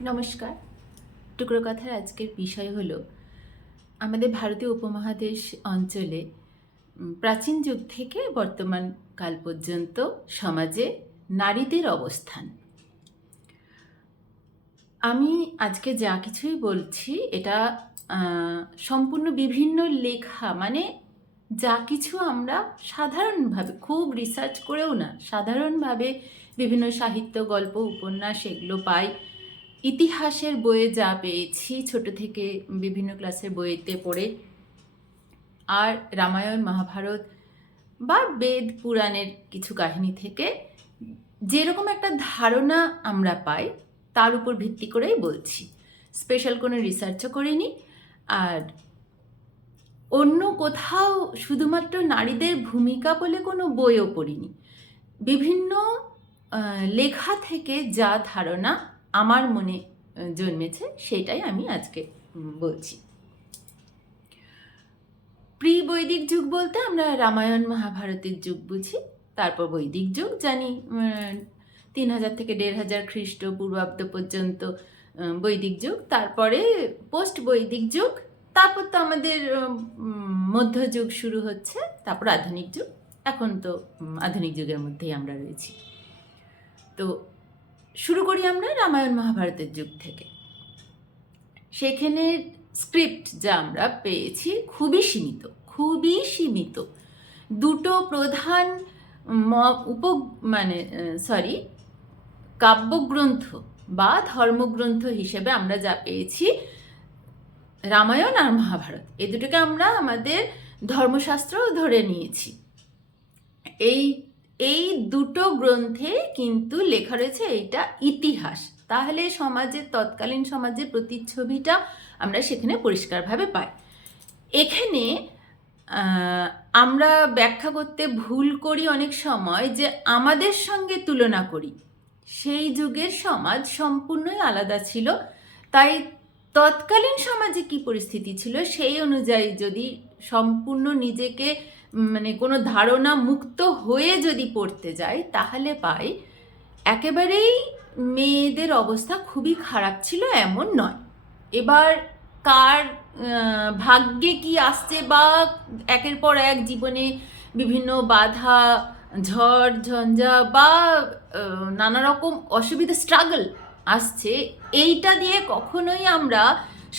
নমস্কার। টুকরো কথার আজকের বিষয় হলো আমাদের ভারতীয় উপমহাদেশ অঞ্চলে প্রাচীন যুগ থেকে বর্তমান কাল পর্যন্ত সমাজে নারীদের অবস্থান। আমি আজকে যা কিছুই বলছি এটা সম্পূর্ণ বিভিন্ন লেখা, মানে যা কিছু আমরা সাধারণভাবে, খুব রিসার্চ করেও না, সাধারণভাবে বিভিন্ন সাহিত্য, গল্প, উপন্যাস এগুলো পাই। ইতিহাসের বইয়ে যা পেয়েছি ছোট থেকে বিভিন্ন ক্লাসের বইতে পড়ে, আর রামায়ণ, মহাভারত বা বেদ পুরাণের কিছু কাহিনী থেকে যেরকম একটা ধারণা আমরা পাই তার উপর ভিত্তি করেই বলছি। স্পেশাল কোনো রিসার্চও করিনি, আর অন্য কোথাও শুধুমাত্র নারীদের ভূমিকা বলে কোনো বইও পড়িনি। বিভিন্ন লেখা থেকে যা ধারণা আমার মনে জন্মেছে সেটাই আমি আজকে বলছি। প্রি বৈদিক যুগ বলতে আমরা রামায়ণ মহাভারতের যুগ বুঝি। তারপর বৈদিক যুগ জানি 3000 থেকে 1500 খ্রিস্টপূর্বাব্দ পর্যন্ত বৈদিক যুগ। তারপরে পোস্ট বৈদিক যুগ, তারপর তো আমাদের মধ্যযুগ শুরু হচ্ছে, তারপর আধুনিক যুগ। এখন তো আধুনিক যুগের মধ্যেই আমরা রয়েছি। তো শুরু করি আমরা রামায়ণ মহাভারতের যুগ থেকে। সেখানে স্ক্রিপ্ট যা আমরা পেয়েছি খুবই সীমিত। দুটো প্রধান কাব্যগ্রন্থ বা ধর্মগ্রন্থ হিসেবে আমরা যা পেয়েছি রামায়ণ আর মহাভারত, এই দুটোকে আমরা আমাদের ধর্মশাস্ত্র ধরে নিয়েছি। এই দুটো গ্রন্থে কিন্তু লেখা রয়েছে এইটা ইতিহাস। তাহলে তৎকালীন সমাজের প্রতিচ্ছবিটা আমরা সেখানে পরিষ্কারভাবে পাই। এখানে আমরা ব্যাখ্যা করতে ভুল করি অনেক সময়, যে আমাদের সঙ্গে তুলনা করি। সেই যুগের সমাজ সম্পূর্ণই আলাদা ছিল, তাই তৎকালীন সমাজে কি পরিস্থিতি ছিল সেই অনুযায়ী যদি সম্পূর্ণ নিজেকে কোনো ধারণা মুক্ত হয়ে যদি পড়তে যাই, তাহলে পাই একেবারেই মেয়েদের অবস্থা খুবই খারাপ ছিল এমন নয়। এবার কার ভাগ্যে কি আসছে, বা একের পর এক জীবনে বিভিন্ন বাধা, ঝড় ঝঞ্ঝা বা নানা রকম অসুবিধা, স্ট্রাগল আসছে, এইটা দিয়ে কখনোই আমরা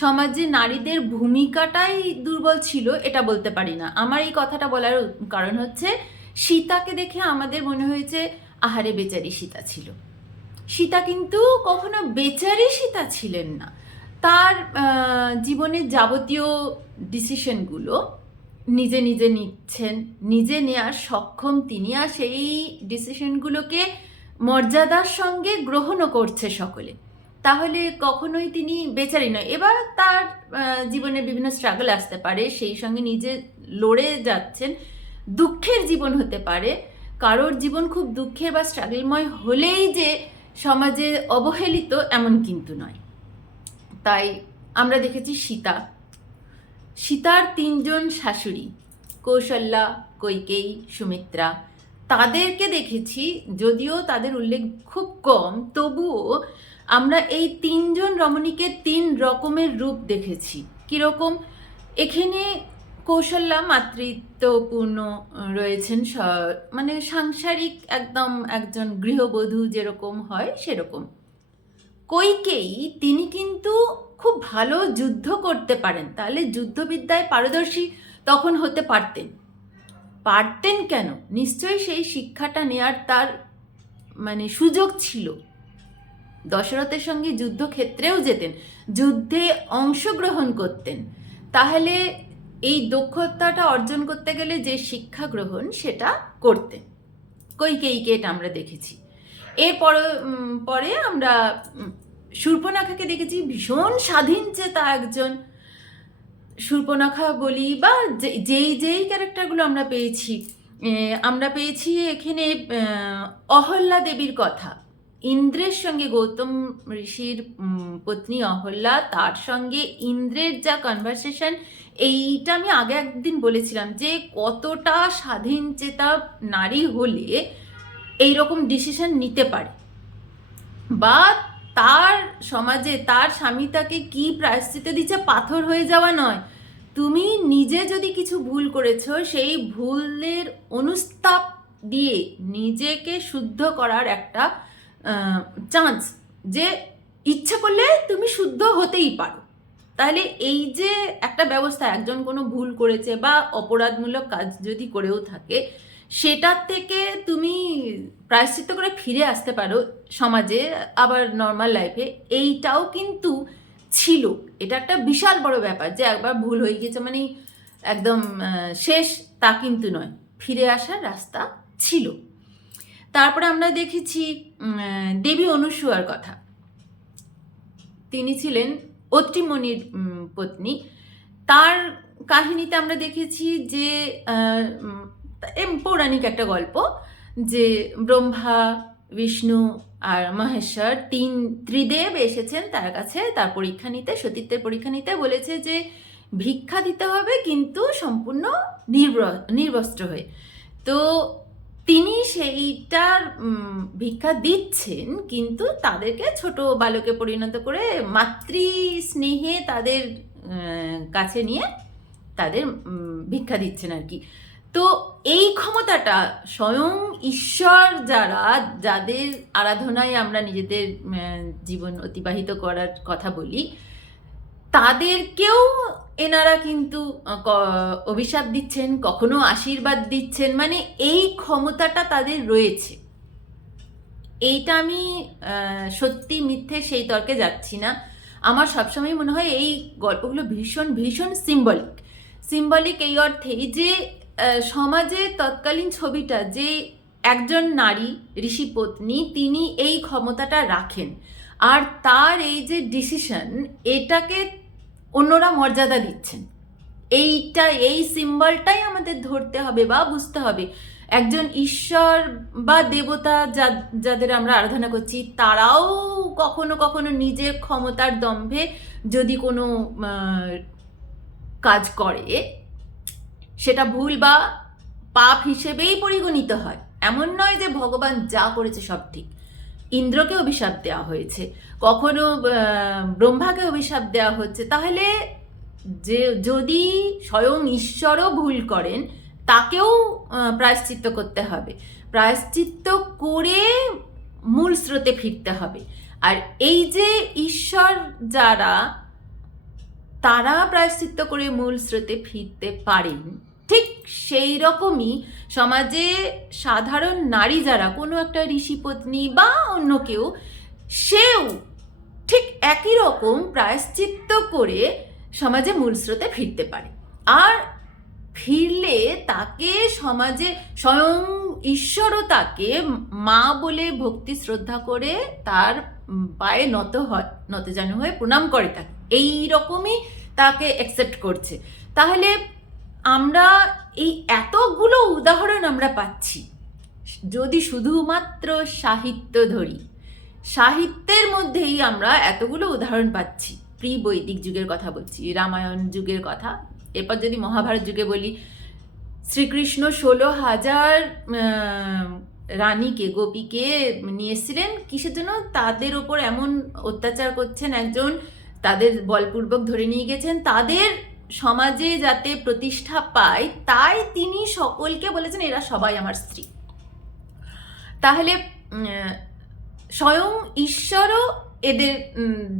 সমাজে নারীদের ভূমিকাটাই দুর্বল ছিল এটা বলতে পারি না। আমার এই কথাটা বলার কারণ হচ্ছে, সীতাকে দেখে আমাদের মনে হয়েছে আহারে বেচারি সীতা ছিল। সীতা কিন্তু কখনো বেচারি সীতা ছিলেন না। তার জীবনের যাবতীয় ডিসিশনগুলো নিজে নিচ্ছেন, নিজে নেওয়ার সক্ষম তিনি, আর সেই ডিসিশনগুলোকে মর্যাদার সঙ্গে গ্রহণও করছে সকলে। তাহলে কখনোই তিনি বেচারি নয়। এবার তার জীবনে বিভিন্ন স্ট্রাগল আসতে পারে, সেই সঙ্গে নিজে লড়ে যাচ্ছেন। দুঃখের জীবন হতে পারে, কারোর জীবন খুব দুঃখের বা স্ট্রাগলময় হলেই যে সমাজে অবহেলিত এমন কিন্তু নয়। তাই আমরা দেখেছি সীতার 3জন শাশুড়ি, কৌশল্যা, কৈকেয়ী, সুমিত্রা, তাদেরকে দেখেছি। যদিও তাদের উল্লেখ খুব কম, তবুও আমরা এই 3জন রমণীকে 3 রকমের রূপ দেখেছি। কীরকম? এখানে কৌশল্যা মাতৃত্বপূর্ণ রয়েছেন, সাংসারিক একদম একজন গৃহবধূ যেরকম হয় সেরকম। কৈকেয়ী, তিনি কিন্তু খুব ভালো যুদ্ধ করতে পারেন, তাহলে যুদ্ধবিদ্যায় পারদর্শী তখন হতে পারতেন কেন? নিশ্চয়ই সেই শিক্ষাটা নেয়ার তার সুযোগ ছিল। দশরথের সঙ্গে যুদ্ধক্ষেত্রেও যেতেন, যুদ্ধে অংশগ্রহণ করতেন। তাহলে এই দক্ষতাটা অর্জন করতে গেলে যে শিক্ষা গ্রহণ সেটা করতেন। কৈকেয়ীকে এটা আমরা দেখেছি। পরে আমরা শূর্পণখাকে দেখেছি, ভীষণ স্বাধীনচেতা একজন। শূর্পণখা বলি বা যেই ক্যারেক্টারগুলো আমরা পেয়েছি এখানে অহল্যা দেবীর কথা। ইন্দ্রের সঙ্গে, গৌতম ঋষির পত্নী অহল্যা, তার সঙ্গে ইন্দ্রের যা কনভারসেশন, এইটা আমি আগে একদিন বলেছিলাম যে কতটা স্বাধীনচেতা নারী হলে এইরকম ডিসিশন নিতে পারে, বা তার সমাজে তার স্বামী তাকে কি প্রায়শ্চিত্ত দিচ্ছে, পাথর হয়ে যাওয়া নয়। তুমি নিজে যদি কিছু ভুল করেছো, সেই ভুলের অনুস্তাপ দিয়ে নিজেকে শুদ্ধ করার একটা চান্স, যে ইচ্ছে করলে তুমি শুদ্ধ হতেই পারো। তাহলে এই যে একটা ব্যবস্থা, একজন কোনো ভুল করেছে বা অপরাধমূলক কাজ যদি করেও থাকে, সেটার থেকে তুমি প্রায়শ্চিত্ত করে ফিরে আসতে পারো সমাজে, আবার নর্মাল লাইফে, এইটাও কিন্তু ছিল। এটা একটা বিশাল বড় ব্যাপার যে একবার ভুল হয়ে গেছে মানে একদম শেষ, তা কিন্তু নয়, ফিরে আসার রাস্তা ছিল। তারপরে আমরা দেখেছি দেবী অনুসূয়ার কথা। তিনি ছিলেন অত্রি মুনির পত্নী। তার কাহিনীতে আমরা দেখেছি যে পৌরাণিক একটা গল্প, যে ব্রহ্মা, বিষ্ণু আর মহেশ্বর ত্রিদেব এসেছেন তার কাছে তার পরীক্ষা নিতে, সতীত্বের পরীক্ষা নিতে। বলেছে যে ভিক্ষা দিতে হবে, কিন্তু সম্পূর্ণ নির্বস্ত্র হয়ে। তো তিনি সেইটার ভিক্ষা দিচ্ছেন, কিন্তু তাদেরকে ছোট বালকে পরিণত করে মাতৃ স্নেহে তাদের কাছে নিয়ে তাদের ভিক্ষা দিচ্ছেন আর কি। তো এই ক্ষমতাটা স্বয়ং ঈশ্বর, যাদের আরাধনায় আমরা নিজেদের জীবন অতিবাহিত করার কথা বলি, তাদেরকেও এনারা কিন্তু অভিশাপ দিচ্ছেন, কখনো আশীর্বাদ দিচ্ছেন। মানে এই ক্ষমতাটা তাদের রয়েছে। এইটা আমি সত্যি মিথ্যে সেই তর্কে যাচ্ছি না। আমার সবসময় মনে হয় এই গল্পগুলো ভীষণ ভীষণ সিম্বলিক এই অর্থেই যে সমাজে তৎকালীন ছবিটা, যে একজন নারী ঋষিপত্নী, তিনি এই ক্ষমতাটা রাখেন, আর তার এই যে ডিসিশন, এটাকে অন্যরা মর্যাদা দিচ্ছেন। এই সিম্বলটাই আমাদের ধরতে হবে বা বুঝতে হবে। একজন ঈশ্বর বা দেবতা যাদের আমরা আরাধনা করছি, তারাও কখনো কখনো নিজের ক্ষমতার দম্ভে যদি কোনো কাজ করে, সেটা ভুল বা পাপ হিসেবেই পরিগণিত হয়। এমন নয় যে ভগবান যা করেছে সব ঠিক। ইন্দ্রকে অভিশাপ দেওয়া হয়েছে, কখনো ব্রহ্মাকে অভিশাপ দেওয়া হচ্ছে। তাহলে যে যদি স্বয়ং ঈশ্বরও ভুল করেন, তাকেও প্রায়শ্চিত্ত করতে হবে। প্রায়শ্চিত্ত করে মূল স্রোতে ফিরতে হবে। আর এই যে ঈশ্বর তারা প্রায়শ্চিত্ত করে মূল স্রোতে ফিরতে পারেন, ঠিক সেই রকমই সমাজে সাধারণ নারী যারা, কোনো একটা ঋষিপত্নী বা অন্য কেউ, সেও ঠিক একই রকম প্রায়শ্চিত্ত করে সমাজে মূল স্রোতে ফিরতে পারে। আর ফিরলে তাকে সমাজে স্বয়ং ঈশ্বরও তাকে মা বলে ভক্তি শ্রদ্ধা করে তার পায়ে নতজানু হয়ে প্রণাম করে, তাকে এই রকমই তাকে অ্যাকসেপ্ট করছে। তাহলে আমরা এই এতগুলো উদাহরণ আমরা পাচ্ছি। যদি শুধুমাত্র সাহিত্য ধরি, সাহিত্যের মধ্যেই আমরা এতগুলো উদাহরণ পাচ্ছি। প্রি বৈদিক যুগের কথা বলছি, রামায়ণ যুগের কথা। এরপর যদি মহাভারত যুগে বলি, শ্রীকৃষ্ণ 16,000 রানীকে, গোপীকে নিয়ে এসেছিলেন কিসের জন্য? তাদের ওপর এমন অত্যাচার করছেন একজন, তাদের বলপূর্বক ধরে নিয়ে গেছেন, তাদের সমাজে যাতে প্রতিষ্ঠা পায়, তাই তিনি সকলকে বলেছেন এরা সবাই আমার স্ত্রী। তাহলে স্বয়ং ঈশ্বরও এদের,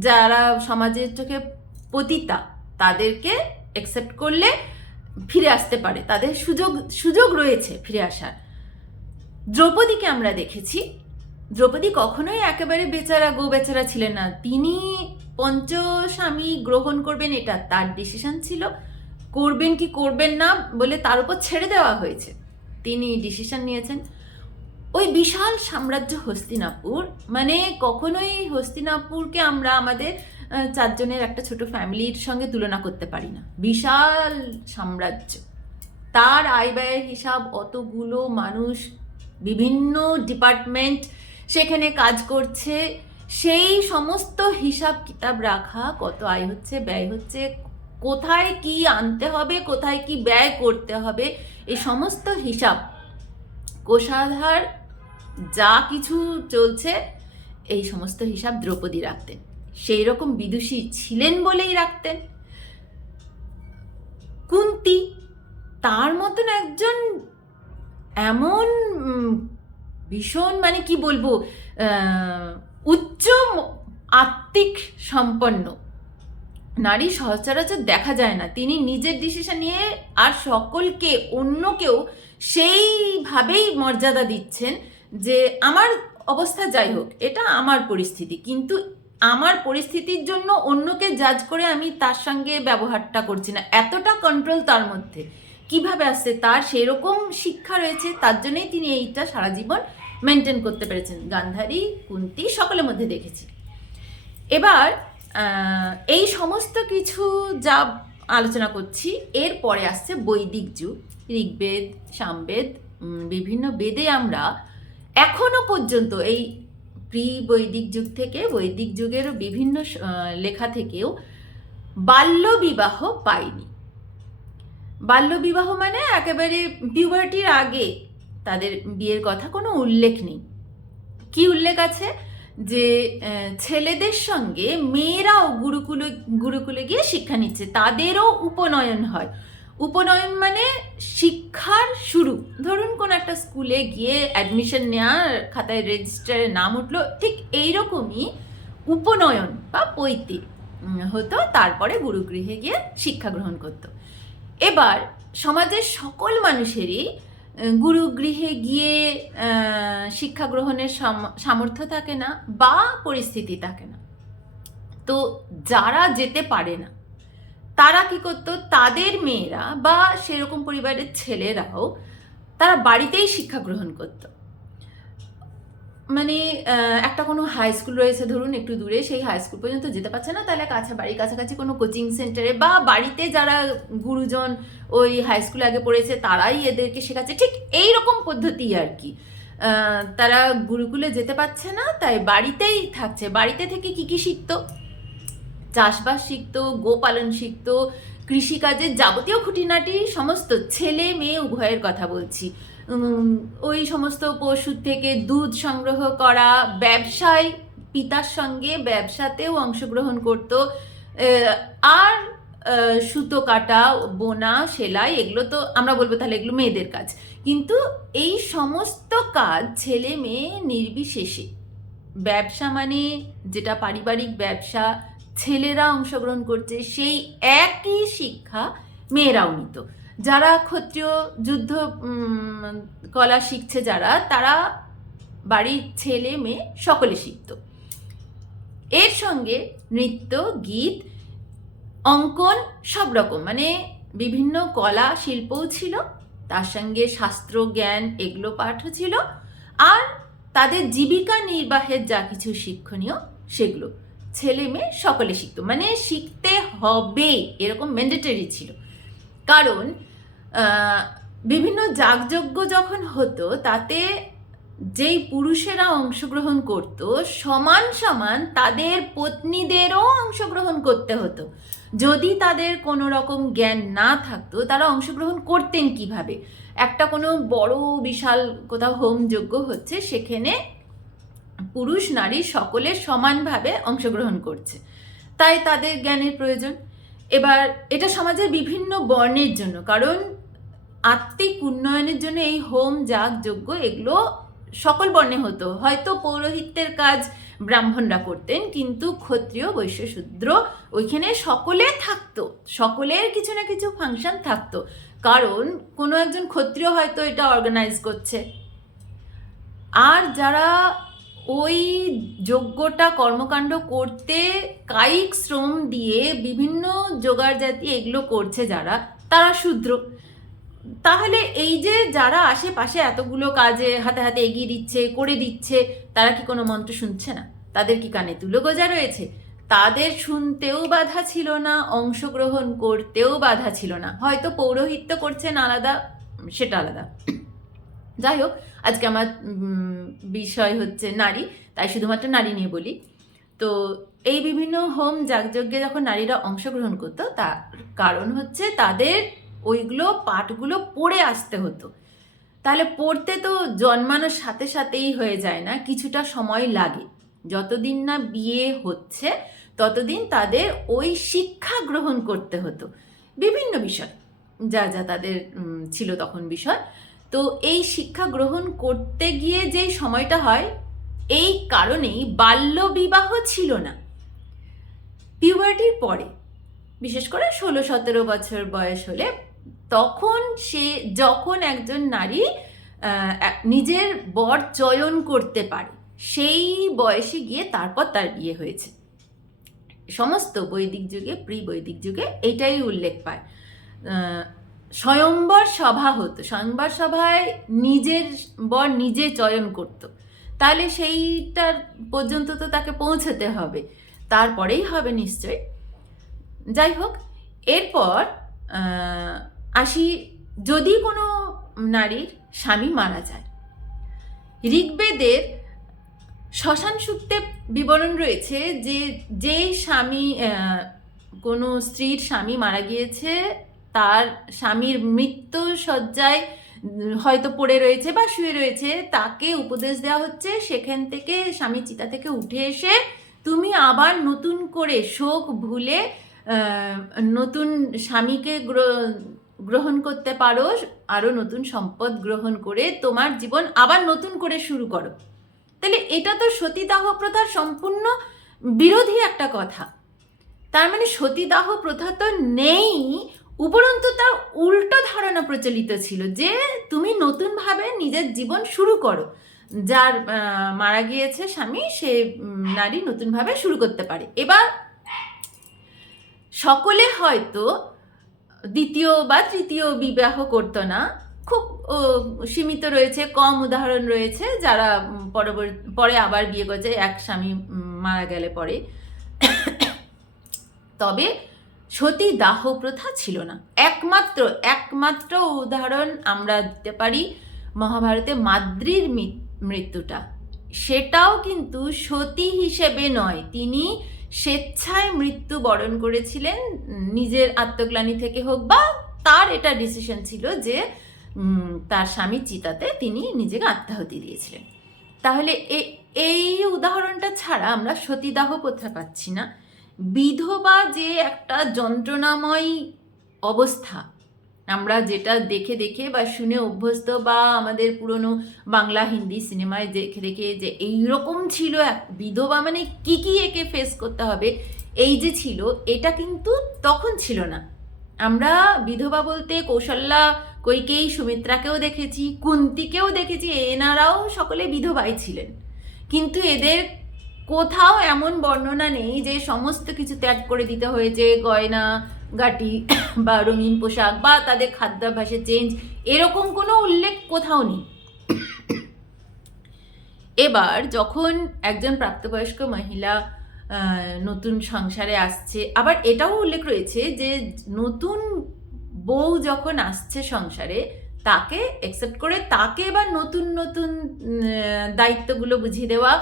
যারা সমাজের চোখে পতিতা, তাদেরকে অ্যাকসেপ্ট করলে ফিরে আসতে পারে, তাদের সুযোগ রয়েছে ফিরে আসার। দ্রৌপদীকে আমরা দেখেছি, দ্রৌপদী কখনোই একেবারে বেচারা ছিলেন না। তিনি পঞ্চস্বামী গ্রহণ করবেন, এটা তার ডিসিশন ছিল। করবেন কি করবেন না বলে তার উপর ছেড়ে দেওয়া হয়েছে, তিনি ডিসিশন নিয়েছেন। ওই বিশাল সাম্রাজ্য হস্তিনাপুর, মানে কখনোই হস্তিনাপুরকে আমরা আমাদের 4 জনের একটা ছোট ফ্যামিলির সঙ্গে তুলনা করতে পারি না। বিশাল সাম্রাজ্য, তার আয় ব্যয়ের হিসাব, অতগুলো মানুষ, বিভিন্ন ডিপার্টমেন্ট সেখানে কাজ করছে, সেই সমস্ত হিসাব কিতাব রাখা, কত আয় হচ্ছে, ব্যয় হচ্ছে, কোথায় কি আনতে হবে, কোথায় কি ব্যয় করতে হবে, এই সমস্ত হিসাব, কোষাধার যা কিছু চলছে, এই সমস্ত হিসাব দ্রৌপদী রাখতেন। সেই রকম বিদুষী ছিলেন বলেই রাখতেন। কুন্তী, তার মতন একজন এমন ভীষণ মানে কি বলবো উচ্চ আত্মিক সম্পন্ন নারী সচরাচর দেখা যায় না। তিনি নিজের ডিসিশন নিয়ে আর সকলকে, অন্যকেও সেইভাবেই মর্যাদা দিচ্ছেন যে আমার অবস্থা যাই হোক, এটা আমার পরিস্থিতি, কিন্তু আমার পরিস্থিতির জন্য অন্যকে জাজ করে আমি তার সঙ্গে ব্যবহারটা করছি না। এতটা কন্ট্রোল তার মধ্যে কিভাবে আসছে, তার সেরকম শিক্ষা রয়েছে, তার জন্যই তিনি এইটা সারা জীবন মেনটেন করতে পেরেছেন। গান্ধারী, কুন্তী সকলের মধ্যে দেখেছি। এবার এই সমস্ত কিছু যা আলোচনা করছি, এরপরে আসছে বৈদিক যুগ। ঋগ্বেদ, সামবেদ, বিভিন্ন বেদে আমরা এখনো পর্যন্ত এই প্রি বৈদিক যুগ থেকে বৈদিক যুগেরও বিভিন্ন লেখা থেকেও বাল্যবিবাহ পাইনি। বাল্যবিবাহ মানে একেবারে পিউবার্টির আগে তাদের বিয়ের কথা কোনো উল্লেখ নেই। কি উল্লেখ আছে যে ছেলেদের সঙ্গে মেয়েরাও গুরুকুলে গিয়ে শিক্ষা নিচ্ছে, তাদেরও উপনয়ন হয়। উপনয়ন মানে শিক্ষার শুরু। ধরুন কোন একটা স্কুলে গিয়ে অ্যাডমিশন নেওয়ার খাতায় রেজিস্টারে নাম উঠলো, ঠিক এইরকমই উপনয়ন বা পৈতে হতো, তারপরে গুরুগৃহে গিয়ে শিক্ষা গ্রহণ করতো। এবার সমাজের সকল মানুষেরই গুরুগৃহে গিয়ে শিক্ষা গ্রহণের সামর্থ্য থাকে না বা পরিস্থিতি থাকে না। তো যারা যেতে পারে না তারা কি করতো, তাদের মেয়েরা বা সেরকম পরিবারের ছেলেরাও তারা বাড়িতেই শিক্ষা গ্রহণ করতো। মানে একটা কোনো হাই স্কুল রয়েছে ধরুন একটু দূরে, সেই হাই স্কুল পর্যন্ত যেতে পারছে না, তাহলে বাড়ির কাছাকাছি কোনো কোচিং সেন্টারে বা বাড়িতে যারা গুরুজন ওই হাই স্কুলে আগে পড়েছে তারাই এদেরকে শেখাচ্ছে, ঠিক এইরকম পদ্ধতি আর কি। তারা গুরুকুলে যেতে পারছে না, তাই বাড়িতেই থাকছে। বাড়িতে থেকে কি কি শিখতো, চাষবাস শিখতো, গোপালন শিখতো, কৃষিকাজের যাবতীয় খুঁটিনাটি সমস্ত, ছেলে মেয়ে উভয়ের কথা বলছি, ওই সমস্ত পশুর থেকে দুধ সংগ্রহ করা, ব্যবসায় পিতার সঙ্গে ব্যবসাতেও অংশগ্রহণ করত, আর সুতো কাটা, বোনা, সেলাই, এগুলো তো আমরা বলবো তাহলে এগুলো মেয়েদের কাজ, কিন্তু এই সমস্ত কাজ ছেলে মেয়ে নির্বিশেষে, ব্যবসা মানে যেটা পারিবারিক ব্যবসা ছেলেরা অংশগ্রহণ করছে, সেই একই শিক্ষা মেয়েরাও নিত। যারা ক্ষত্রিয় যুদ্ধ কলা শিখছে যারা, তারা বাড়ির ছেলে মেয়ে সকলে শিখত। এর সঙ্গে নৃত্য, গীত, অঙ্কন, সব রকম মানে বিভিন্ন কলা শিল্পও ছিল, তার সঙ্গে শাস্ত্র জ্ঞান এগুলো পাঠও ছিল, আর তাদের জীবিকা নির্বাহের যা কিছু শিক্ষণীয় সেগুলো ছেলে মেয়ে সকলে শিখতো। মানে শিখতে হবে এরকম ম্যান্ডেটরি ছিল। কারণ বিভিন্ন যাগযজ্ঞ যখন হতো তাতে যেই পুরুষেরা অংশগ্রহণ করত, সমান সমান তাদের পত্নীদেরও অংশগ্রহণ করতে হতো। যদি তাদের কোনো রকম জ্ঞান না থাকতো তারা অংশগ্রহণ করতেন কিভাবে? একটা কোনো বড় বিশাল কোথাও হোম যজ্ঞ হচ্ছে, সেখানে পুরুষ নারী সকলে সমানভাবে অংশগ্রহণ করছে, তাই তাদের জ্ঞানের প্রয়োজন। এবার এটা সমাজের বিভিন্ন বর্ণের জন্য, কারণ আত্মিক উন্নয়নের জন্য এই হোম যাগ যজ্ঞ এগুলো সকল বর্ণে হতো। হয়তো পৌরোহিত্যের কাজ ব্রাহ্মণরা করতেন, কিন্তু ক্ষত্রিয়, বৈশ্য, শূদ্র ওইখানে সকলে থাকতো, সকলের কিছু না কিছু ফাংশন থাকতো। কারণ কোনো একজন ক্ষত্রিয় হয়তো এটা অর্গানাইজ করছে, আর যারা ওই যজ্ঞটা কর্মকাণ্ড করতে কায়িক শ্রম দিয়ে বিভিন্ন জোগাড় জাতি এগুলো করছে যারা, তারা শূদ্র। তাহলে এই যে যারা আশেপাশে এতগুলো কাজে হাতে হাতে এগিয়ে দিচ্ছে, করে দিচ্ছে, তারা কি কোনো মন্ত্র শুনছে না? তাদের কি কানে তুলো গোজা রয়েছে? তাদের শুনতেও বাধা ছিল না, অংশগ্রহণ করতেও বাধা ছিল না। হয়তো পৌরোহিত্য করছেন আলাদা, সেটা আলাদা। যাই হোক, আজকে আমার বিষয় হচ্ছে নারী, তাই শুধুমাত্র নারী নিয়ে বলি। তো এই বিভিন্ন হোম যাগযজ্ঞে যখন নারীরা অংশগ্রহণ করতো, তার কারণ হচ্ছে তাদের ওইগুলো পাঠগুলো পড়ে আসতে হতো। তাহলে পড়তে তো জন্মানোর সাথে সাথেই হয়ে যায় না, কিছুটা সময় লাগে। যতদিন না বিয়ে হচ্ছে ততদিন তাদের ওই শিক্ষা গ্রহণ করতে হতো বিভিন্ন বিষয়, যা যা তাদের ছিল তখন বিষয়। তো এই শিক্ষা গ্রহণ করতে গিয়ে যেই সময়টা হয়, এই কারণেই বাল্যবিবাহ ছিল না। পিউবার্টির পরে, বিশেষ করে 16-17 বছর বয়স হলে, তখন যখন একজন নারী নিজের বর চয়ন করতে পারে, সেই বয়সে গিয়ে তারপর তার বিয়ে হয়েছে। সমস্ত বৈদিক যুগে, প্রি বৈদিক যুগে এটাই উল্লেখ পায়। স্বয়ম্বর সভা হতো, স্বয়ম্বর সভায় নিজের বর নিজে চয়ন করত, তাহলে সেইটার পর্যন্ত তো তাকে পৌঁছতে হবে, তারপরেই হবে নিশ্চয়। যাই হোক, এরপর আসি, যদি কোনো নারীর স্বামী মারা যায়, ঋগ্বেদের শ্মশান সূক্তে বিবরণ রয়েছে যে যেই স্বামী, কোনো স্ত্রীর স্বামী মারা গিয়েছে, তার স্বামীর মৃত্যু শয্যায় হয়তো পড়ে রয়েছে বা শুয়ে রয়েছে, তাকে উপদেশ দেওয়া হচ্ছে সেখান থেকে, স্বামী চিতা থেকে উঠে এসে তুমি আবার নতুন করে শোক ভুলে নতুন স্বামীকে গ্রহণ করতে পারো, আরও নতুন সম্পদ গ্রহণ করে তোমার জীবন আবার নতুন করে শুরু করো। তাহলে এটা তো সতীদাহ প্রথার সম্পূর্ণ বিরোধী একটা কথা। তার মানে সতীদাহ প্রথা তো নেই, উপরন্তু তার উল্টো ধারণা প্রচলিত ছিল যে তুমি নতুনভাবে নিজের জীবন শুরু করো, যার মারা গিয়েছে স্বামী, সে নারী নতুনভাবে শুরু করতে পারে। এবার সকলে হয়তো দ্বিতীয় বা তৃতীয় বিবাহ করতো না, খুব সীমিত রয়েছে, কম উদাহরণ রয়েছে যারা পরে আবার বিয়ে করেছে এক স্বামী মারা গেলে পরে। তবে সতী দাহ প্রথা ছিল না। একমাত্র উদাহরণ আমরা দিতে পারি মহাভারতে মাদ্রীর মৃত্যুটা, সেটাও কিন্তু সতী হিসেবে নয়, তিনি স্বেচ্ছায় মৃত্যু বরণ করেছিলেন, নিজের আত্মগ্লানি থেকে হোক বা তার এটা ডিসিশন ছিল যে তার স্বামী চিতাতে তিনি নিজেকে আত্মাহুতি দিয়েছিলেন। তাহলে এই উদাহরণটা ছাড়া আমরা সতীদাহ প্রথা পাচ্ছি না। বিধবা যে একটা যন্ত্রণাময় অবস্থা, আমরা যেটা দেখে দেখে বা শুনে অভ্যস্ত, বা আমাদের পুরনো বাংলা হিন্দি সিনেমায় দেখে দেখে যে এইরকম ছিল বিধবা মানে কি একে ফেস করতে হবে, এই যে ছিল, এটা কিন্তু তখন ছিল না। আমরা বিধবা বলতে কৌশল্যা, কৈকেয়ী, সুমিত্রাকেও দেখেছি, কুন্তিকেও দেখেছি, এনারাও সকলে বিধবাই ছিলেন, কিন্তু এদের কোথাও এমন বর্ণনা নেই যে সমস্ত কিছু ত্যাগ করে দিতে হয়েছে, গয়না গাটি বা রঙিন পোশাক বা তাদের খাদ্যাভ্যাসে চেঞ্জ, এরকম কোনো উল্লেখ কোথাও নেই। এবার যখন একজন প্রাপ্তবয়স্ক মহিলা নতুন সংসারে আসছে, আবার এটাও উল্লেখ রয়েছে যে নতুন বউ যখন আসছে সংসারে, তাকে অ্যাকসেপ্ট করে তাকে এবার নতুন নতুন দায়িত্বগুলো বুঝিয়ে দেওয়া,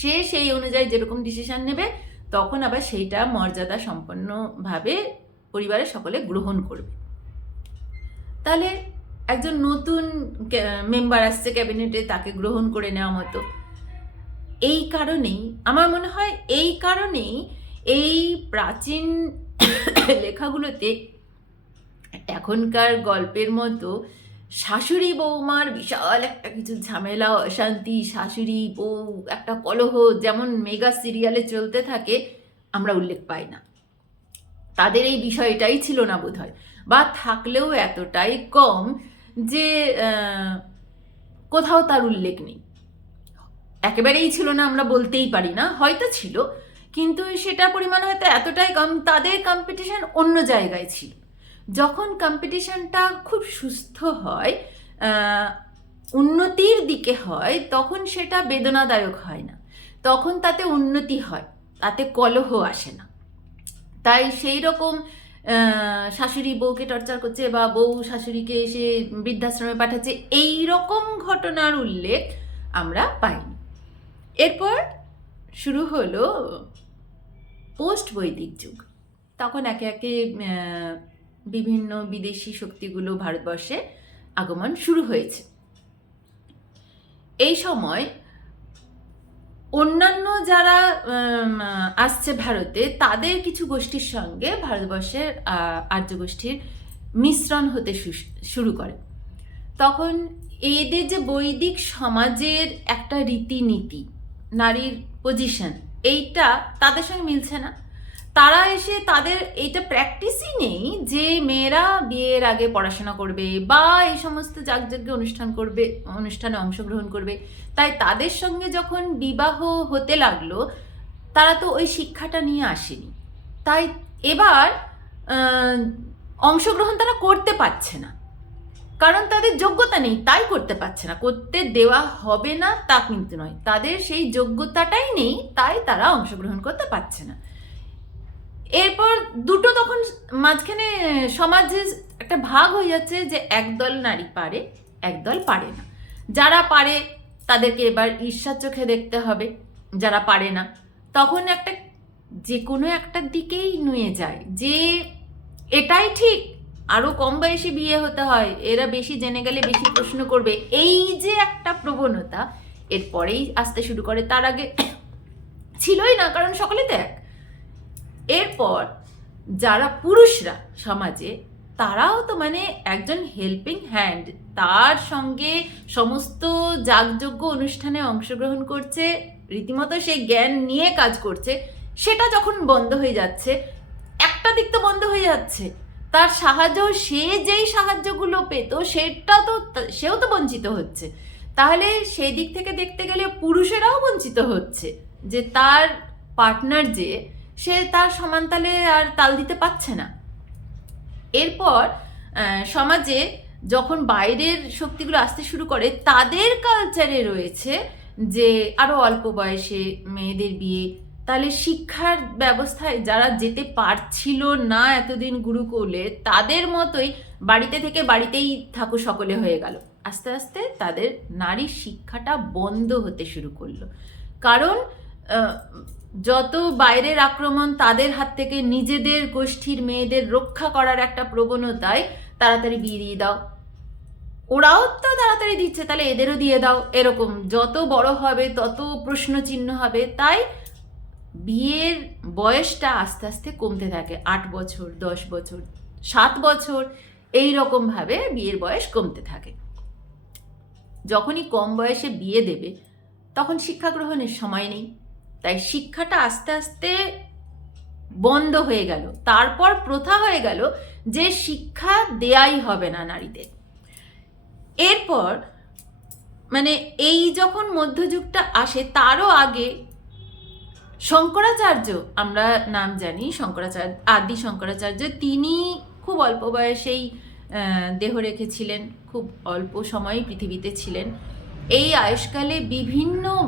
সে সেই অনুযায়ী যেরকম ডিসিশন নেবে, তখন আবার সেইটা মর্যাদা সম্পন্নভাবে পরিবারের সকলে গ্রহণ করবে। তাহলে একজন নতুন মেম্বার আসছে ক্যাবিনেটে, তাকে গ্রহণ করে নেওয়া মতো। এই কারণেই আমার মনে হয়, এই কারণেই এই প্রাচীন লেখাগুলোতে এখনকার গল্পের মতো শাশুড়ি বৌমার বিশাল একটা কিছু ঝামেলা, অশান্তি, শাশুড়ি বউ একটা কলহ যেমন মেগা সিরিয়ালে চলতে থাকে, আমরা উল্লেখ পাই না। তাদের এই বিষয়টাই ছিল না বোধহয়, বা থাকলেও এতটাই কম যে কোথাও তার উল্লেখ নেই। একেবারেই ছিল না আমরা বলতেই পারি না, হয়তো ছিল, কিন্তু সেটা পরিমাণ হয়তো এতটাই কম। তাদের কম্পিটিশন অন্য জায়গায় ছিল। যখন কম্পিটিশনটা খুব সুস্থ হয়, উন্নতির দিকে হয়, তখন সেটা বেদনাদায়ক হয় না, তখন তাতে উন্নতি হয়, তাতে কলহ আসে না। তাই সেই রকম শাশুড়ি বউকে টর্চার করছে বা বউ শাশুড়িকে এসে বৃদ্ধাশ্রমে পাঠাচ্ছে, এই রকম ঘটনার উল্লেখ আমরা পাইনি। এরপর শুরু হলো পোস্ট বৈদিক যুগ। তখন একে একে বিভিন্ন বিদেশি শক্তিগুলো ভারতবর্ষে আগমন শুরু হয়েছে। এই সময় অন্যান্য যারা আসছে ভারতে, তাদের কিছু গোষ্ঠীর সঙ্গে ভারতবর্ষের আর্য গোষ্ঠীর মিশ্রণ হতে শুরু করে। তখন এদের যে বৈদিক সমাজের একটা রীতিনীতি, নারীর পজিশন, এইটা তাদের সঙ্গে মিলছে না। তারা এসে তাদের এইটা প্র্যাকটিসই নেই যে মেয়েরা বিয়ের আগে পড়াশোনা করবে বা এই সমস্ত যাগযজ্ঞ অনুষ্ঠানে অংশগ্রহণ করবে। তাই তাদের সঙ্গে যখন বিবাহ হতে লাগলো, তারা তো ওই শিক্ষাটা নিয়ে আসেনি। তাই এবার অংশগ্রহণ তারা করতে পারছে না, কারণ তাদের যোগ্যতা নেই, তাই করতে পারছে না। করতে দেওয়া হবে না তা কিন্তু নয়, তাদের সেই যোগ্যতাটাই নেই, তাই তারা অংশগ্রহণ করতে পারছে না। এরপর দুটো তখন মাঝখানে সমাজে একটা ভাগ হয়ে যাচ্ছে যে একদল নারী পারে, একদল পারে না। যারা পারে তাদেরকে এবার ঈর্ষার চোখে দেখতে হবে, যারা পারে না তখন একটা যে কোনো একটার দিকেই নুয়ে যায় যে এটাই ঠিক, আরও কম বয়সে বিয়ে হতে হয়, এরা বেশি জেনে গেলে বেশি প্রশ্ন করবে, এই যে একটা প্রবণতা এরপরেই আসতে শুরু করে। তার আগে ছিলই না, কারণ সকলে তো এক। এরপর যারা পুরুষরা সমাজে, তারাও তো মানে একজন হেল্পিং হ্যান্ড, তার সঙ্গে সমস্ত যাগযজ্ঞ অনুষ্ঠানে অংশগ্রহণ করছে, রীতিমতো সেই জ্ঞান নিয়ে কাজ করছে, সেটা যখন বন্ধ হয়ে যাচ্ছে, একটা দিক তো বন্ধ হয়ে যাচ্ছে, তার সাহায্য, সে যেই সাহায্যগুলো পেত সেও তো বঞ্চিত হচ্ছে। তাহলে সেই দিক থেকে দেখতে গেলে পুরুষেরাও বঞ্চিত হচ্ছে, যে তার পার্টনার যে সে তার সমান তালে আর তাল দিতে পারছে না। এরপর সমাজে যখন বাইরের শক্তিগুলো আসতে শুরু করে, তাদের কালচারে রয়েছে যে আরও অল্প বয়সে মেয়েদের বিয়ে। তাহলে শিক্ষার ব্যবস্থায় যারা যেতে পারছিল না এতদিন গুরুকুলে, তাদের মতোই বাড়িতে থেকে বাড়িতেই থাকো সকলে হয়ে গেল। আস্তে আস্তে তাদের নারী শিক্ষাটা বন্ধ হতে শুরু করলো, কারণ যত বাইরের আক্রমণ, তাদের হাত থেকে নিজেদের গোষ্ঠীর মেয়েদের রক্ষা করার একটা প্রবণতায় তাড়াতাড়ি বিয়ে দিয়ে দাও, ওরাও তো তাড়াতাড়ি দিচ্ছে, তাহলে এদেরও দিয়ে দাও, এরকম যত বড় হবে তত প্রশ্ন চিহ্ন হবে। তাই বিয়ের বয়সটা আস্তে আস্তে কমতে থাকে, 8 বছর, 10 বছর, 7 বছর, এই রকমভাবে বিয়ের বয়স কমতে থাকে। যখনই কম বয়সে বিয়ে দেবে তখন শিক্ষা গ্রহণের সময় নেই, তাই শিক্ষাটা আস্তে আস্তে বন্ধ হয়ে গেল। তারপর প্রথা হয়ে গেল যে শিক্ষা দেয়াই হবে না নারীদের। এরপর মানে এই যখন মধ্যযুগটা আসে, তারও আগে শঙ্করাচার্য, আমরা নাম জানি শঙ্করাচার্য, আদি শঙ্করাচার্য, তিনি খুব অল্প বয়সেই দেহ রেখেছিলেন, খুব অল্প সময়ই পৃথিবীতে ছিলেন। এই আয়ুষ্কালে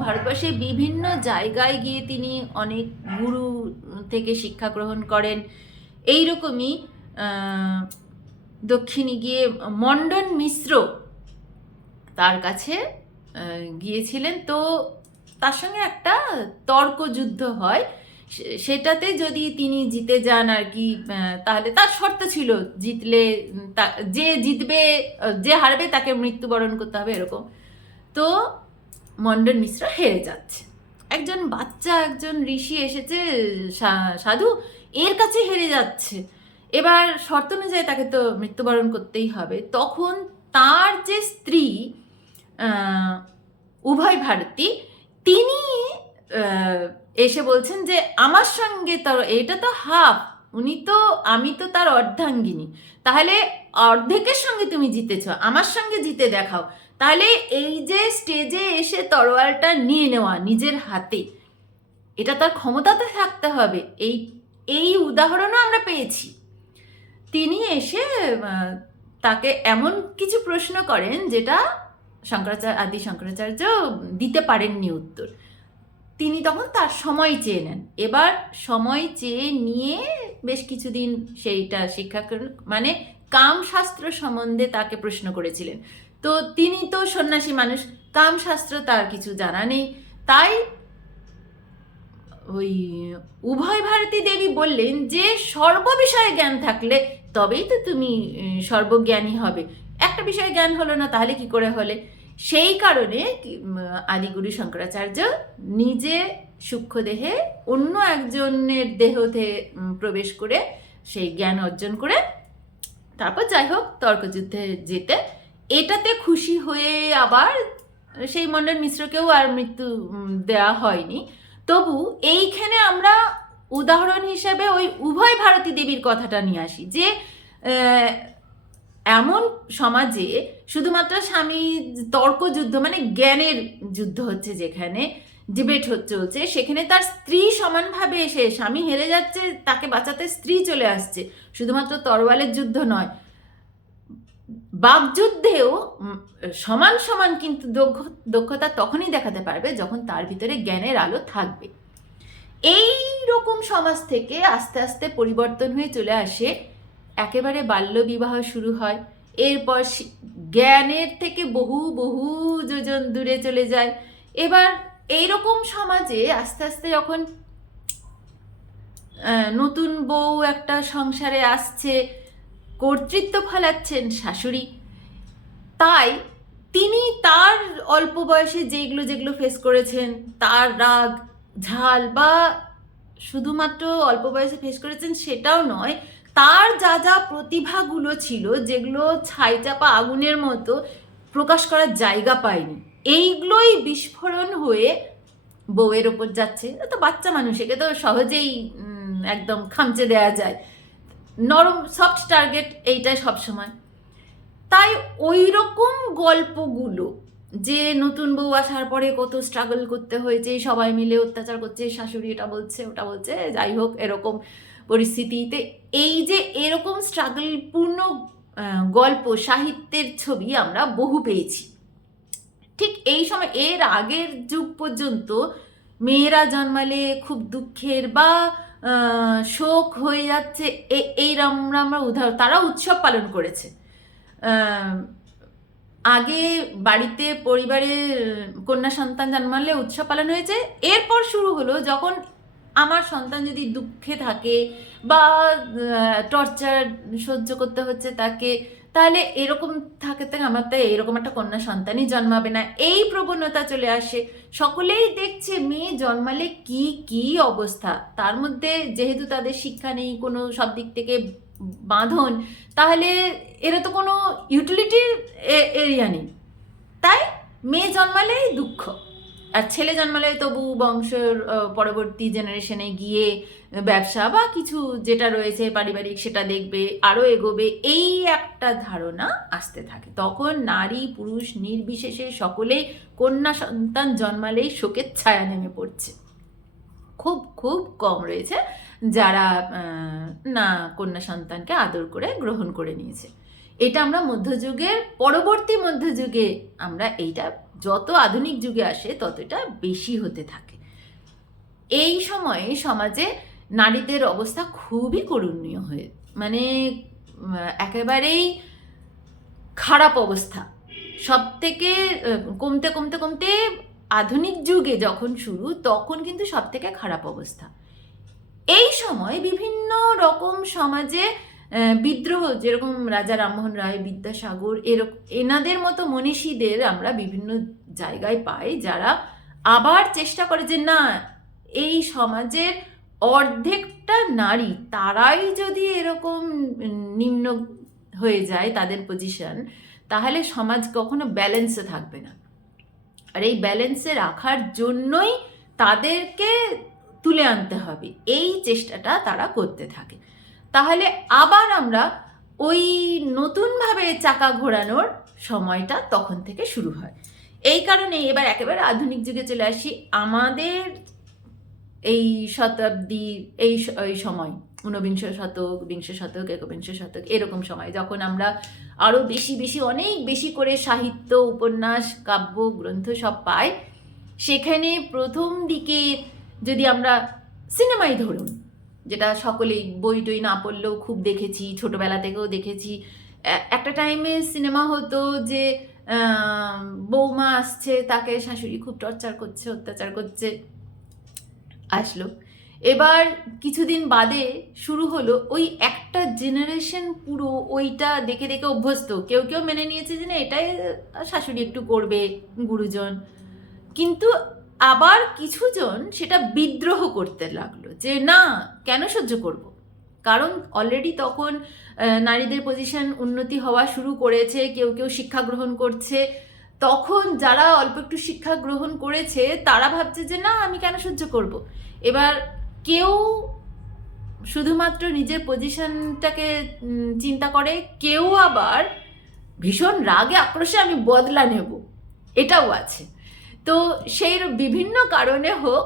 ভারতবর্ষের বিভিন্ন জায়গায় গিয়ে তিনি অনেক গুরু থেকে শিক্ষা গ্রহণ করেন। এইরকমই দক্ষিণে গিয়ে মণ্ডন মিশ্র তার কাছে গিয়েছিলেন, তো তার সঙ্গে একটা তর্কযুদ্ধ হয়। সেটাতে যদি তিনি জিতে যান আর কি, তাহলে তার শর্ত ছিল জিতলে যে জিতবে, যে হারবে তাকে মৃত্যুবরণ করতে হবে, এরকম। তো মণ্ডন মিশ্র হেরে যাচ্ছে, একজন বাচ্চা, একজন ঋষি এসেছে, সাধু, এর কাছে হেরে যাচ্ছে। এবার শর্ত অনুযায়ী তাকে তো মৃত্যুবরণ করতেই হবে। তখন তার যে স্ত্রী উভয় ভারতী, তিনি এসে বলছেন যে আমার সঙ্গে তো এটা তো হাফ, আমি তো তার অর্ধাঙ্গিনী, তাহলে অর্ধেকের সঙ্গে তুমি জিতেছ, আমার সঙ্গে জিতে দেখাও। তাহলে এই যে স্টেজে এসে তরোয়ালটা নিয়ে নেওয়া নিজের হাতে, এটা তার ক্ষমতাতে থাকতে হবে। এই উদাহরণও আমরা পেয়েছি। তিনি এসে তাকে এমন কিছু প্রশ্ন করেন যেটা আদি শঙ্করাচার্য দিতে পারেননি উত্তর। তিনি তখন তার সময় চেয়ে নেন। এবার সময় চেয়ে নিয়ে বেশ কিছুদিন সেইটা শিক্ষা মানে কামশাস্ত্র সম্বন্ধে তাকে প্রশ্ন করেছিলেন। তো তিনি তো সন্ন্যাসী মানুষ, কামশাস্ত্র তার কিছু জানা নেই। তাই ওই উভয় ভারতী দেবী বললেন যে সর্ববিষয়ে জ্ঞান থাকলে তবেই তো তুমি সর্বজ্ঞানী হবে। একটা বিষয়ে জ্ঞান হলো না, তাহলে কি করে হলে? সেই কারণে আদিগুরু শঙ্করাচার্য নিজে সূক্ষ্মদেহে অন্য একজনের দেহতে প্রবেশ করে সেই জ্ঞান অর্জন করে তারপর যাই হোক তর্কযুদ্ধে যেতে, এটাতে খুশি হয়ে আবার সেই মণ্ডন মিশ্রকেও আর মৃত্যু দেওয়া হয়নি। তবু এইখানে আমরা উদাহরণ হিসেবে ওই উভয় ভারতী দেবীর কথাটা নিয়ে আসি যে এমন সমাজে শুধুমাত্র স্বামী তর্কযুদ্ধ মানে জ্ঞানের যুদ্ধ হচ্ছে, যেখানে ডিবেট চলছে, সেখানে তার স্ত্রী সমানভাবে এসে স্বামী হেরে যাচ্ছে, তাকে বাঁচাতে স্ত্রী চলে আসছে। শুধুমাত্র তরোয়ালের যুদ্ধ নয়, বাকযুদ্ধেও সমান সমান কিন্তু দক্ষতা তখনই দেখাতে পারবে যখন তার ভিতরে জ্ঞানের আলো থাকবে। এই রকম সমাজ থেকে আস্তে আস্তে পরিবর্তন হয়ে চলে আসে, একেবারে বাল্যবিবাহ শুরু হয়, এরপর জ্ঞানের থেকে বহু বহু যোজন দূরে চলে যায়। এবার এইরকম সমাজে আস্তে আস্তে যখন নতুন বউ একটা সংসারে আসছে, কর্তৃত্ব ফলাচ্ছেন শাশুড়ি, তাই তিনি তার অল্প বয়সে যেগুলো ফেস করেছেন, তার রাগ ঝাল বা শুধুমাত্র অল্প বয়সে ফেস করেছেন সেটাও নয়, তার যা যা প্রতিভাগুলো ছিল যেগুলো ছাই চাপা আগুনের মতো প্রকাশ করার জায়গা পায়নি, এইগুলোই বিস্ফোরণ হয়ে বউয়ের ওপর যাচ্ছে। তো বাচ্চা মানুষ, একে তো সহজেই একদম খামচে দেওয়া যায়, নরম সফট টার্গেট এইটাই সবসময়। তাই ওই রকম গল্পগুলো যে নতুন বউ আসার পরে কত স্ট্রাগল করতে হয়েছে, সবাই মিলে অত্যাচার করছে, শাশুড়ি এটা বলছে ওটা বলছে, যাই হোক এরকম পরিস্থিতিতে এই যে এরকম স্ট্রাগলপূর্ণ গল্প সাহিত্যের ছবি আমরা বহু পেয়েছি। ঠিক এই সময় এর আগের যুগ পর্যন্ত মেয়েরা জন্মালে খুব দুঃখের বা শোক হয়ে যাচ্ছে, এই আমরা উদাহরণ, তারা উৎসব পালন করেছে। আগে বাড়িতে পরিবারে কন্যা সন্তান জন্মালে উৎসব পালন হয়েছে, এরপর শুরু হলো যখন আমার সন্তান যদি দুঃখে থাকে বা টর্চার সহ্য করতে হচ্ছে তাকে, তাহলে এরকম থাকতে আমার তাই এরকম একটা কন্যা সন্তানই জন্মাবে না, এই প্রবণতা চলে আসে। সকলেই দেখছে মেয়ে জন্মালে কি কি অবস্থা, তার মধ্যে যেহেতু তাদের শিক্ষা নেই, কোনো সব দিক থেকে বাঁধন, তাহলে এরা তো কোনো ইউটিলিটির এরিয়া নেই, তাই মেয়ে জন্মালেই দুঃখ, আর ছেলে জন্মালে তবু বংশের পরবর্তী জেনারেশনে গিয়ে ব্যবসা বা কিছু যেটা রয়েছে পারিবারিক সেটা দেখবে, আরও এগোবে, এই একটা ধারণা আসতে থাকে। তখন নারী পুরুষ নির্বিশেষে সকলেই কন্যা সন্তান জন্মালেই শোকের ছায়া নেমে পড়ছে। খুব খুব কম রয়েছে যারা না কন্যা সন্তানকে আদর করে গ্রহণ করে নিয়েছে। এটা আমরা মধ্যযুগের পরবর্তী মধ্যযুগে আমরা এইটা যত আধুনিক যুগে আসে ততটা বেশি হতে থাকে। এই সময়ে সমাজে নারীদের অবস্থা খুবই করুণীয় হয়ে, মানে একেবারেই খারাপ অবস্থা, সব থেকে কমতে কমতে কমতে আধুনিক যুগে যখন শুরু, তখন কিন্তু সব থেকে খারাপ অবস্থা। এই সময় বিভিন্ন রকম সমাজে বিদ্রোহ, যেরকম রাজা রামমোহন রায়, বিদ্যাসাগর, এনাদের মতো মনীষীদের আমরা বিভিন্ন জায়গায় পাই, যারা আবার চেষ্টা করে যে না, এই সমাজের অর্ধেকটা নারী তারাই যদি এরকম নিম্ন হয়ে যায় তাদের পজিশন, তাহলে সমাজ কখনো ব্যালেন্সে থাকবে না। আর এই ব্যালেন্সে রাখার জন্যই তাদেরকে তুলে আনতে হবে, এই চেষ্টাটা তারা করতে থাকে। তাহলে আবার আমরা ওই নতুনভাবে চাকা ঘোরানোর সময়টা তখন থেকে শুরু হয়। এই কারণে এবার একেবারে আধুনিক যুগে চলে আসি। আমাদের এই শতাব্দী এই সময়, ঊনবিংশ শতক, বিংশ শতক, একবিংশ শতক, এরকম সময় যখন আমরা আরও বেশি অনেক বেশি করে সাহিত্য, উপন্যাস, কাব্য, গ্রন্থ সব পাই, সেখানে প্রথম দিকে যদি আমরা সিনেমাই ধরুন, যেটা সকলেই বই টই না পড়লেও খুব দেখেছি, ছোটবেলা থেকেও দেখেছি। একটা টাইমে সিনেমা হতো যে বৌমা আসছে, তাকে শাশুড়ি খুব টর্চার করছে, অত্যাচার করছে, আসলো। এবার কিছুদিন বাদে শুরু হলো ওই একটা জেনারেশন পুরো ওইটা দেখে দেখে অভ্যস্ত, কেউ কেউ মেনে নিয়েছে যে না এটাই শাশুড়ি একটু করবে গুরুজন, কিন্তু আবার কিছুজন সেটা বিদ্রোহ করতে লাগলো যে না কেন সহ্য করব, কারণ অলরেডি তখন নারীদের পজিশন উন্নতি হওয়া শুরু করেছে, কেউ কেউ শিক্ষা গ্রহণ করছে, তখন যারা অল্প একটু শিক্ষা গ্রহণ করেছে তারা ভাবছে যে না আমি কেন সহ্য করব। এবার কেউ শুধুমাত্র নিজের পজিশনটাকে চিন্তা করে, কেউ আবার ভীষণ রাগে আক্রোশে আমি বদলা নেব, এটাও আছে। তো সেই বিভিন্ন কারণে হোক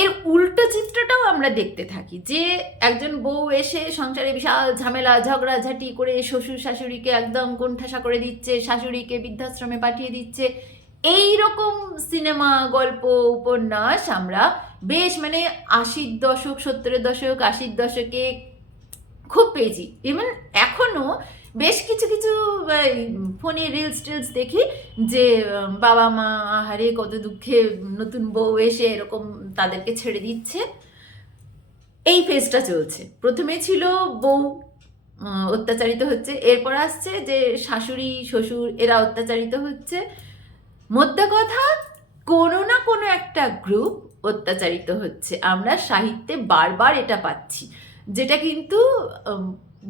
এর উল্টো চিত্রটাও আমরা দেখতে থাকি যে একজন বউ এসে সংসারে বিশাল ঝামেলা ঝগড়াঝাটি করে শ্বশুর শাশুড়িকে একদম কোণঠাসা করে দিচ্ছে, শাশুড়িকে বৃদ্ধাশ্রমে পাঠিয়ে দিচ্ছে। এই রকম সিনেমা গল্প উপন্যাস আমরা বেশ মানে 80-র দশক 70-এর দশক 80-র দশকে খুব পেয়েছি। ইভেন এখনো বেশ কিছু কিছু ফোনে রিলস টিলস দেখি যে বাবা মা আহারে কত দুঃখে নতুন বউ এসে এরকম তাদেরকে ছেড়ে দিচ্ছে। এই ফেজটা চলছে। প্রথমে ছিল বউ অত্যাচারিত হচ্ছে, এরপর আসছে যে শাশুড়ি শ্বশুর এরা অত্যাচারিত হচ্ছে, মধ্যে কথা কোনো না কোনো একটা গ্রুপ অত্যাচারিত হচ্ছে। আমরা সাহিত্যে বারবার এটা পাচ্ছি, যেটা কিন্তু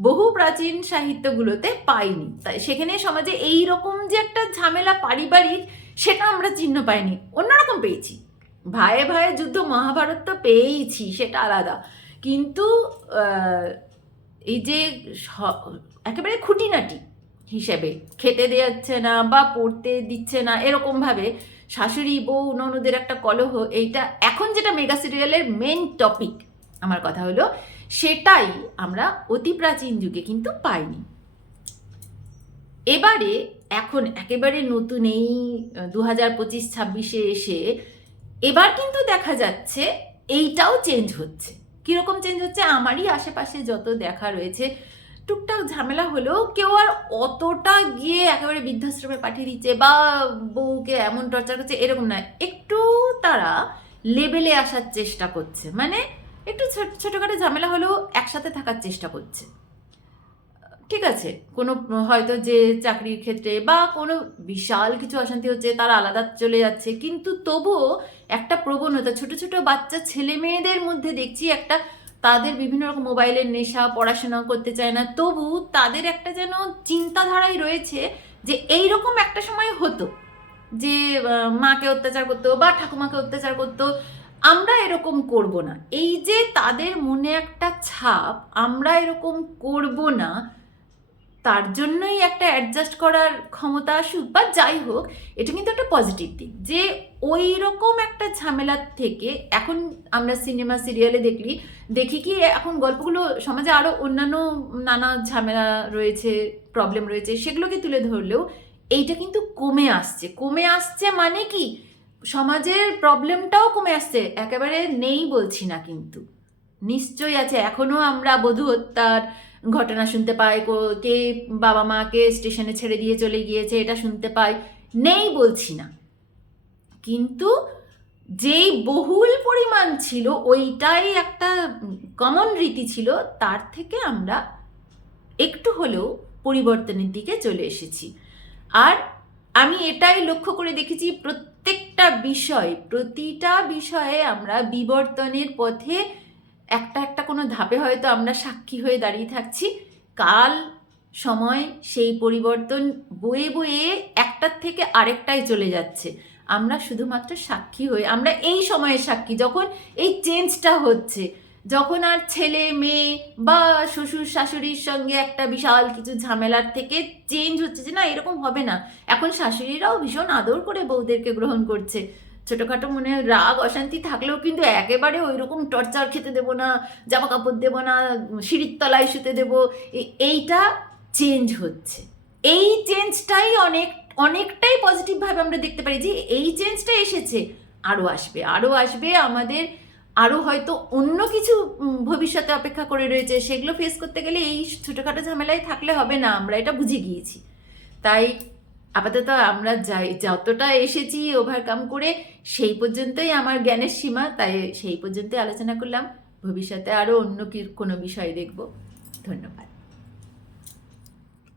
বহু প্রাচীন সাহিত্যগুলোতে পাইনি। তাই সেখানে সমাজে এই রকম যে একটা ঝামেলা পারিবারিক সেটা আমরা চিহ্ন পাইনি, অন্যরকম পেয়েছি। ভাইয়ে ভাইয়ে যুদ্ধ মহাভারত তো পেয়েইছি, সেটা আলাদা, কিন্তু এই যে একেবারে খুঁটিনাটি হিসেবে খেতে দেওয়াচ্ছে না বা পড়তে দিচ্ছে না এরকমভাবে শাশুড়ি বউ ননদের একটা কলহ, এইটা এখন যেটা মেগা সিরিয়ালের মেন টপিক, আমার কথা হলো সেটাই আমরা অতি প্রাচীন যুগে কিন্তু পাইনি। এবারে এখন একেবারে নতুন এই 2025-26-এ এসে এবার কিন্তু দেখা যাচ্ছে এইটাও চেঞ্জ হচ্ছে। কীরকম চেঞ্জ হচ্ছে? আমারই আশেপাশে যত দেখা রয়েছে টুকটাক ঝামেলা হলেও কেউ আর অতটা গিয়ে একেবারে বৃদ্ধাশ্রমে পাঠিয়ে দিচ্ছে বা বউকে এমন টর্চার করছে এরকম নয়, একটু তারা লেভেলে আসার চেষ্টা করছে, মানে একটু ছোটোখাটো ঝামেলা হলেও একসাথে থাকার চেষ্টা করছে। ঠিক আছে, কোনো হয়তো যে চাকরির ক্ষেত্রে বা কোনো বিশাল কিছু অশান্তি হচ্ছে তারা আলাদা চলে যাচ্ছে, কিন্তু তবুও একটা প্রবণতা ছোট ছোট বাচ্চা ছেলে মেয়েদের মধ্যে দেখছি একটা, তাদের বিভিন্ন রকম মোবাইলের নেশা, পড়াশোনা করতে চায় না, তবু তাদের একটা যেন চিন্তাধারাই রয়েছে যে এই রকম একটা সময় হতো যে মাকে অত্যাচার করতো বা ঠাকুমাকে অত্যাচার করতো, আমরা এরকম করব না। এই যে তাদের মনে একটা ছাপ আমরা এরকম করব না, তার জন্যই একটা অ্যাডজাস্ট করার ক্ষমতা আসুক বা যাই হোক, এটা কিন্তু একটা পজিটিভ দিক যে ওই রকম একটা ঝামেলার থেকে এখন আমরা সিনেমা সিরিয়ালে দেখি কি এখন গল্পগুলো সমাজে আরও অন্যান্য নানা ঝামেলা রয়েছে, প্রবলেম রয়েছে, সেগুলোকে তুলে ধরলেও এইটা কিন্তু কমে আসছে মানে কি সমাজের প্রবলেমটাও কমে আসছে, একেবারে নেই বলছি না, কিন্তু নিশ্চয়ই আছে। এখনও আমরা বধূ হত্যার ঘটনা শুনতে পাই, কে বাবা মাকে স্টেশনে ছেড়ে দিয়ে চলে গিয়েছে এটা শুনতে পাই, নেই বলছি না, কিন্তু যেই বহুল পরিমাণ ছিল ওইটাই একটা কমন রীতি ছিল, তার থেকে আমরা একটু হলেও পরিবর্তনের দিকে চলে এসেছি। আর আমি এটাই লক্ষ্য করে দেখেছি প্রতিটা বিষয়ে আমরা বিবর্তনের পথে একটা কোনো ধাপে হয়তো আমরা সাক্ষী হয়ে দাঁড়িয়ে থাকছি, কাল সময় সেই পরিবর্তন বয়ে বয়ে একটার থেকে আরেকটায় চলে যাচ্ছে, আমরা শুধুমাত্র সাক্ষী হয়ে, আমরা এই সময়ের সাক্ষী যখন এই চেঞ্জটা হচ্ছে, যখন আর ছেলে মেয়ে বা শ্বশুর শাশুড়ির সঙ্গে একটা বিশাল কিছু ঝামেলার থেকে চেঞ্জ হচ্ছে যে না এরকম হবে না, এখন শাশুড়িরাও ভীষণ আদর করে বউদেরকে গ্রহণ করছে, ছোটোখাটো মনে রাগ অশান্তি থাকলেও কিন্তু একেবারে ওই রকম টর্চার খেতে দেবো না, জামা কাপড় দেবো না, সিঁড়ির তলায় শুতে দেবো, এইটা চেঞ্জ হচ্ছে। এই চেঞ্জটাই অনেকটাই পজিটিভভাবে আমরা দেখতে পারি যে এই চেঞ্জটা এসেছে, আরও আসবে, আমাদের আরও হয়তো অন্য কিছু ভবিষ্যতে অপেক্ষা করে রয়েছে, সেগুলো ফেস করতে গেলে এই ছোটোখাটো ঝামেলায় থাকলে হবে না, আমরা এটা বুঝে গিয়েছি। তাই আপাতত আমরা যতটা এসেছি ওভারকাম করে সেই পর্যন্তই আমার জ্ঞানের সীমা, তাই সেই পর্যন্তই আলোচনা করলাম। ভবিষ্যতে আরও অন্য কোনো বিষয় দেখব। ধন্যবাদ।